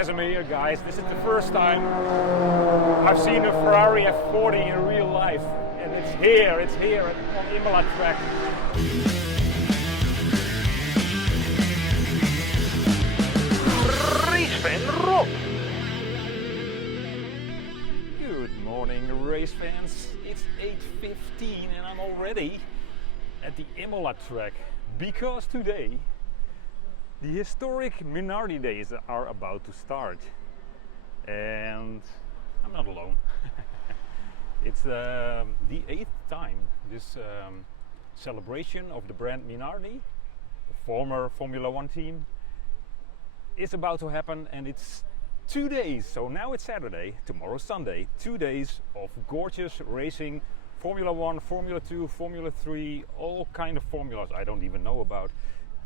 Casimir, guys. This is the first time I've seen a Ferrari F40 in real life, and it's here on Imola track. Race fan Rob. Good morning, race fans. It's 8:15 and I'm already at the Imola track because today the historic Minardi days are about to start, and I'm not alone. It's the 8th time this celebration of the brand Minardi, the former Formula 1 team, is about to happen, and it's 2 days. So now it's Saturday, tomorrow Sunday. 2 days of gorgeous racing, Formula 1, Formula 2, Formula 3, all kind of formulas I don't even know about.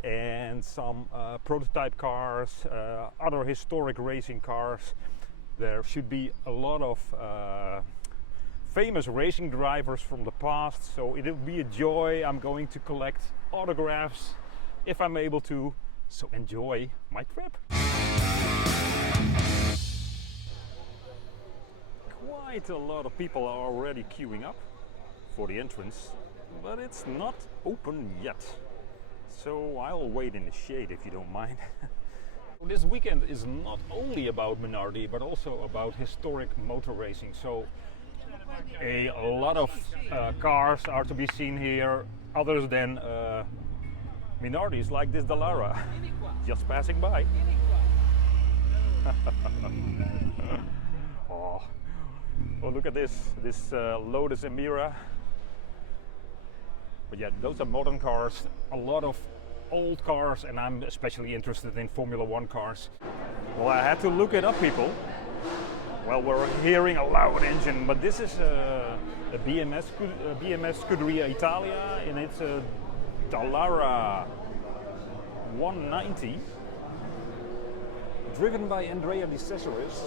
And some prototype cars, other historic racing cars. There should be a lot of famous racing drivers from the past, so it'll be a joy. I'm going to collect autographs if I'm able to, so enjoy my trip. Quite a lot of people are already queuing up for the entrance, but it's not open yet. So I'll wait in the shade if you don't mind. This weekend is not only about Minardi but also about historic motor racing. So a lot of cars are to be seen here, others than Minardis, like this Dallara, just passing by. Oh, look at this Lotus Emira. But yeah, those are modern cars, a lot of old cars, and I'm especially interested in Formula 1 cars. Well, I had to look it up, people. Well, we're hearing a loud engine, but this is a BMS Scuderia Italia, and it's a Dallara 190, driven by Andrea Di Cesaris.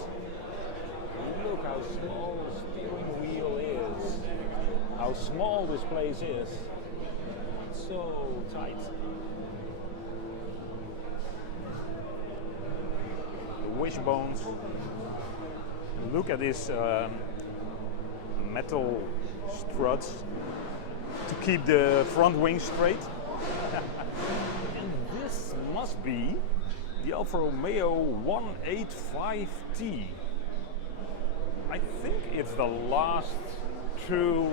Look how small the steering wheel is, how small this place is. So tight. The wishbones. Look at this metal struts to keep the front wing straight. And this must be the Alfa Romeo 185T. I think it's the last true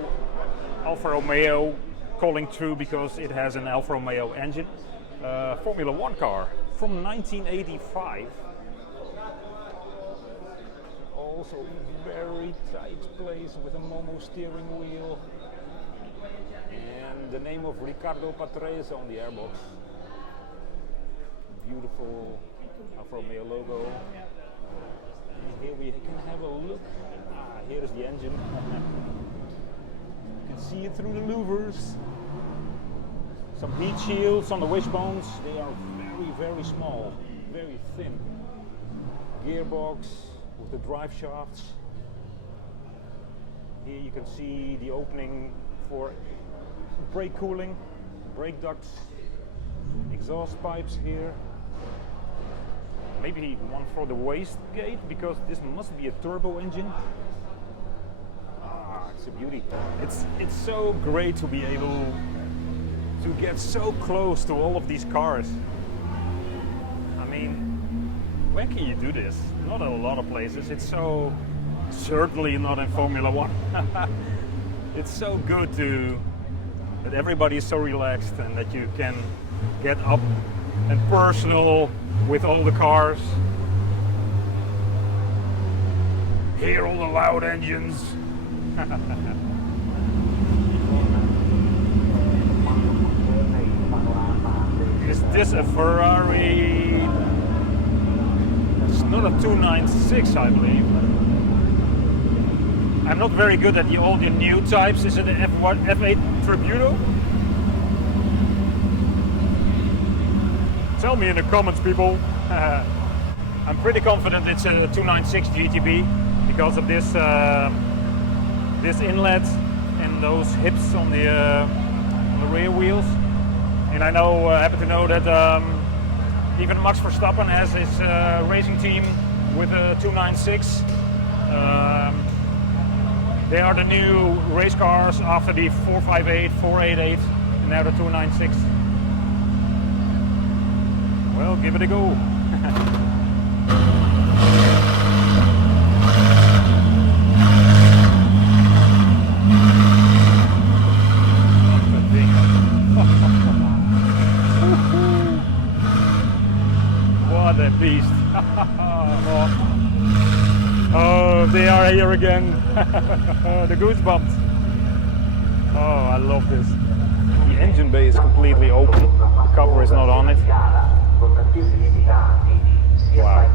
Alfa Romeo, calling true because it has an Alfa Romeo engine, Formula 1 car from 1985. Also very tight place with a mono steering wheel, and the name of Riccardo Patrese on the airbox. Beautiful Alfa Romeo logo. And here we can have a look. Here is the engine. You can see it through the louvers. Some heat shields on the wishbones. They are very, very small, very thin. Gearbox with the drive shafts. Here you can see the opening for brake cooling, brake ducts, exhaust pipes here. Maybe one for the wastegate, because this must be a turbo engine. It's a beauty. It's so great to be able to get so close to all of these cars. I mean, when can you do this? Not a lot of places. It's so certainly not in Formula 1. It's so good that everybody is so relaxed and that you can get up and personal with all the cars. Hear all the loud engines. Is this a Ferrari? It's not a 296, I believe. I'm not very good at all the new types. Is it an F8 Tributo? Tell me in the comments, people. I'm pretty confident it's a 296 GTB because of this this inlet and those hips on the rear wheels. And I happen to know that even Max Verstappen has his racing team with a 296. They are the new race cars after the 458, 488, and now the 296. Well, give it a go. What a beast. Oh, they are here again. The goosebumps. Oh, I love this. The engine bay is completely open. The cover is not on it. Wow.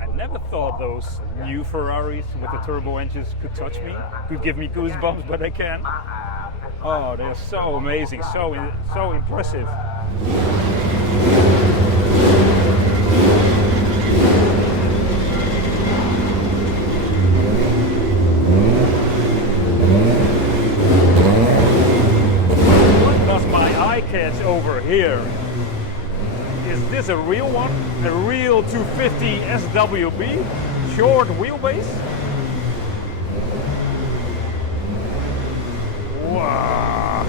I never thought those new Ferraris with the turbo engines could touch me, could give me goosebumps, but they can. Oh, they're so amazing, so impressive. Catch over here. Is this a real one? A real 250 SWB? Short wheelbase? Wow.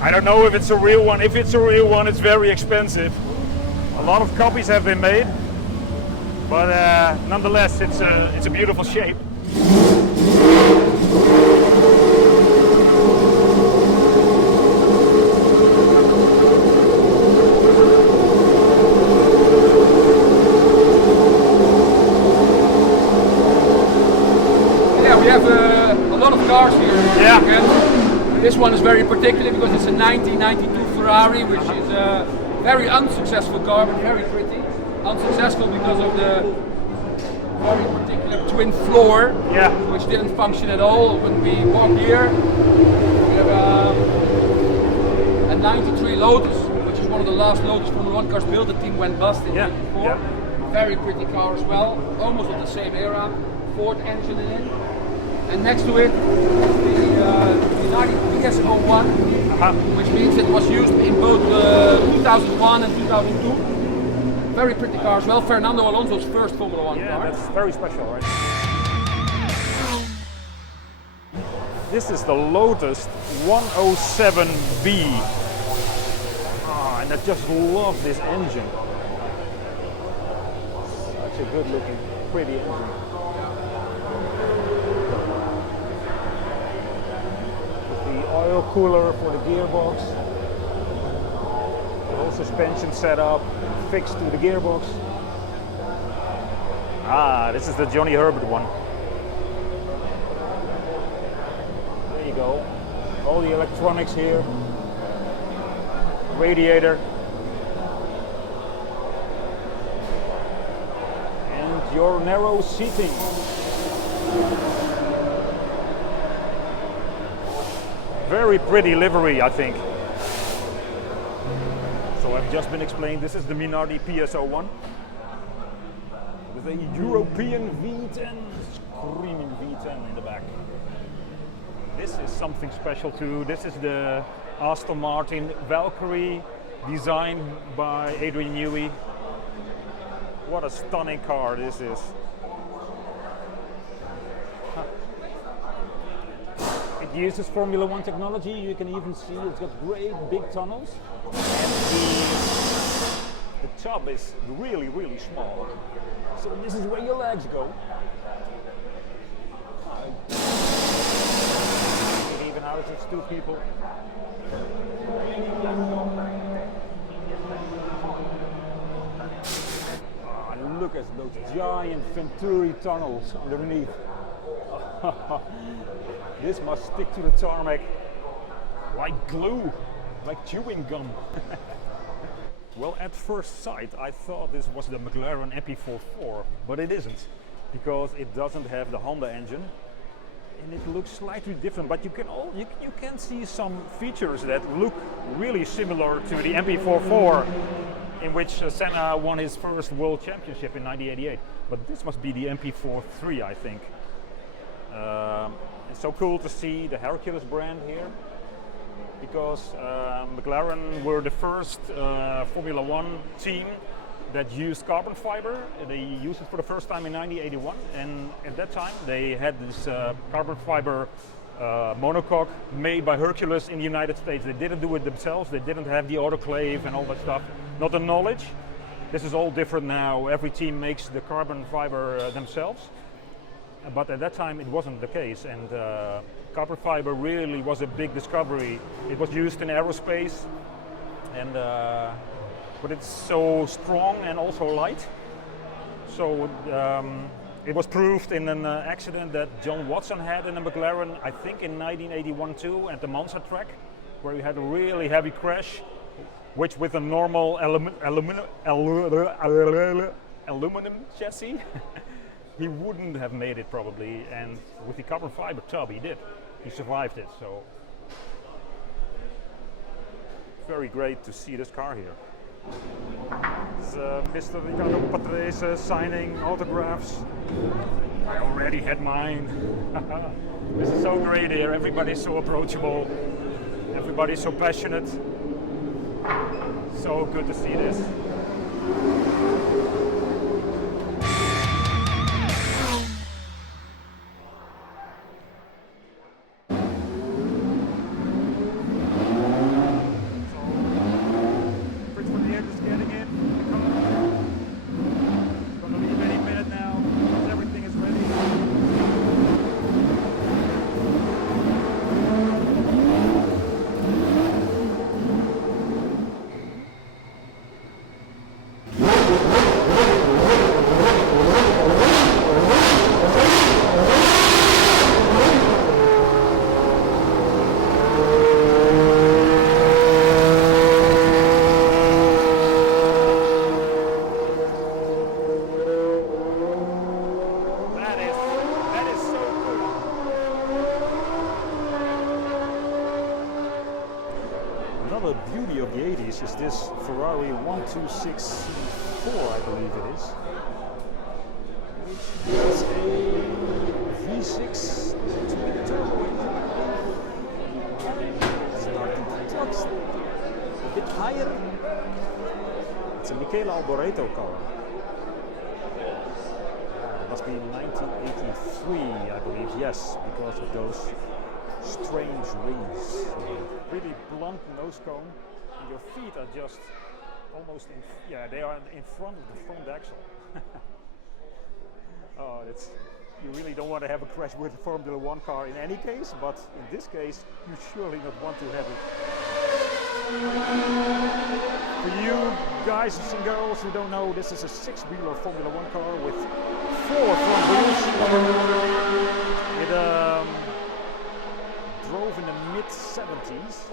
I don't know if it's a real one. If it's a real one, it's very expensive. A lot of copies have been made. But nonetheless, it's a beautiful shape. Yeah, we have a lot of cars here. Yeah. And this one is very particular because it's a 1992 Ferrari, which is a very unsuccessful car, but very pretty. Unsuccessful because of the very particular twin floor, which didn't function at all. When we walk here, we have a 93 Lotus, which is one of the last Lotus Formula 1 cars built. The team went bust in 1994. Very pretty car as well, almost of the same era, Ford engine in it. And next to it is the Minardi pt.1, which means it was used in both 2001 and 2002. Very pretty car as well. Fernando Alonso's first Formula 1 car. Yeah, that's very special, right? This is the Lotus 107B. And I just love this engine. Such a good looking, pretty engine. With the oil cooler for the gearbox. The whole suspension setup. Fixed to the gearbox. This is the Johnny Herbert one. There you go. All the electronics here. Radiator. And your narrow seating. Very pretty livery, I think. So I've just been explained, this is the Minardi ps.1 with a European V10, screaming V10 in the back. This is something special too. This is the Aston Martin Valkyrie, designed by Adrian Newey. What a stunning car this is. It uses Formula 1 technology. You can even see it's got great big tunnels. And the tub is really, really small. So this is where your legs go. It even houses two people. Look at those giant Venturi tunnels underneath. This must stick to the tarmac like glue, like chewing gum. Well, at first sight, I thought this was the McLaren MP44, but it isn't, because it doesn't have the Honda engine, and it looks slightly different. But you can see some features that look really similar to the MP44, in which Senna won his first World Championship in 1988. But this must be the MP43, I think. It's so cool to see the Hercules brand here. because McLaren were the first Formula One team that used carbon fiber. They used it for the first time in 1981, and at that time they had this carbon fiber monocoque made by Hercules in the United States. They didn't do it themselves, they didn't have the autoclave and all that stuff, not the knowledge. This is all different now. Every team makes the carbon fiber themselves. But at that time it wasn't the case, and carbon fiber really was a big discovery. It was used in aerospace, and but it's so strong and also light. So it was proved in an accident that John Watson had in a McLaren, I think in 1981 too, at the Monza track, where he had a really heavy crash, which with a normal aluminum chassis, he wouldn't have made it probably, and with the carbon fiber tub he did. He survived it, so very great to see this car here. It's Mr. Ricardo Patrese signing autographs. I already had mine. This is so great here, everybody's so approachable, everybody's so passionate. So good to see this. Another beauty of the 80s is this Ferrari 126C4, I believe it is, which is a V6 twin turbo engine. Starting the trucks a bit higher. It's a Michele Alboreto car. It must be 1983, I believe, yes, because of those strange rings. Really blunt nose cone, and your feet are just almost in, they are in front of the front axle. Oh, you really don't want to have a crash with a Formula One car in any case, but in this case you surely not want to have it. For you guys and girls who don't know, this is a six-wheeler Formula One car with 4 front wheels. It drove in the mid-70s.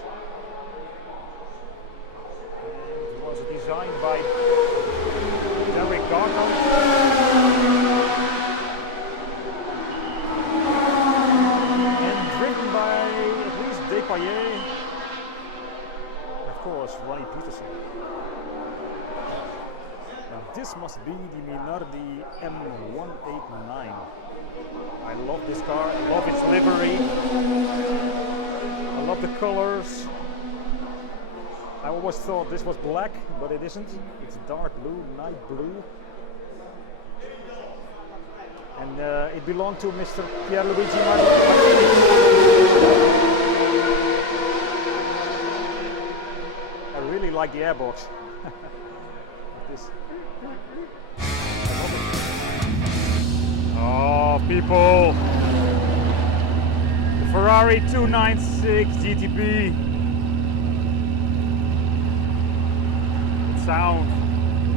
It was designed by Derek Gardner. And driven by at least Depailler. Of course, Ronnie Peterson. Now this must be the Minardi M189. I love this car, I love its livery, I love the colors. I always thought this was black, but it isn't. It's dark blue, night blue. And it belonged to Mr. Pierluigi Martini. I really like the airbox. This. Oh, people! The Ferrari 296 GTB. The sound.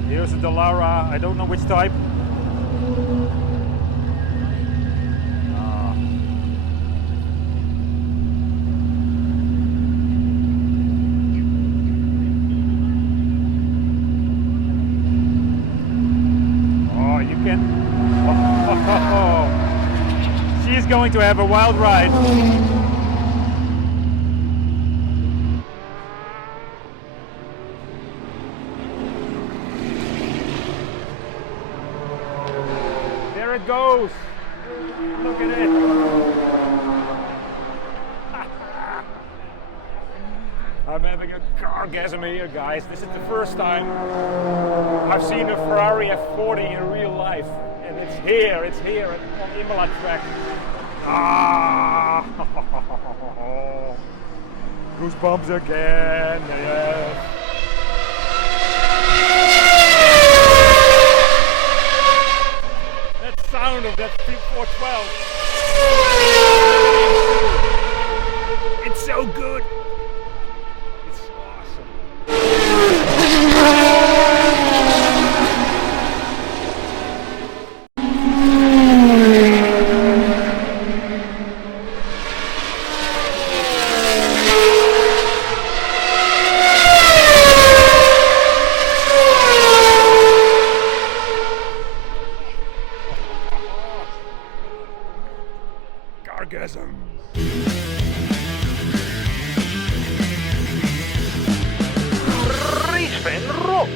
Here's a Dallara. I don't know which type. Oh, you can. She's going to have a wild ride. There it goes. Look at it. Cargasm here, guys. This is the first time I've seen a Ferrari F40 in real life, and it's here on Imola track. Ah! Goosebumps again. Yeah. That sound of that 412. It's so good. It's awesome. Cargasm. Race fan Rob.